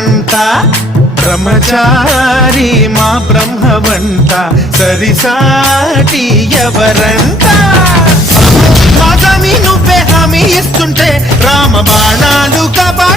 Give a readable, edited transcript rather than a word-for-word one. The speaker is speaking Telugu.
ఎవరంట బ్రహ్మచారి మా బ్రహ్మవంట సరిసాటి ఎవరంట మా స్వామి నువ్వే హామీ ఇస్తుంటే రామ బాణాలు కబా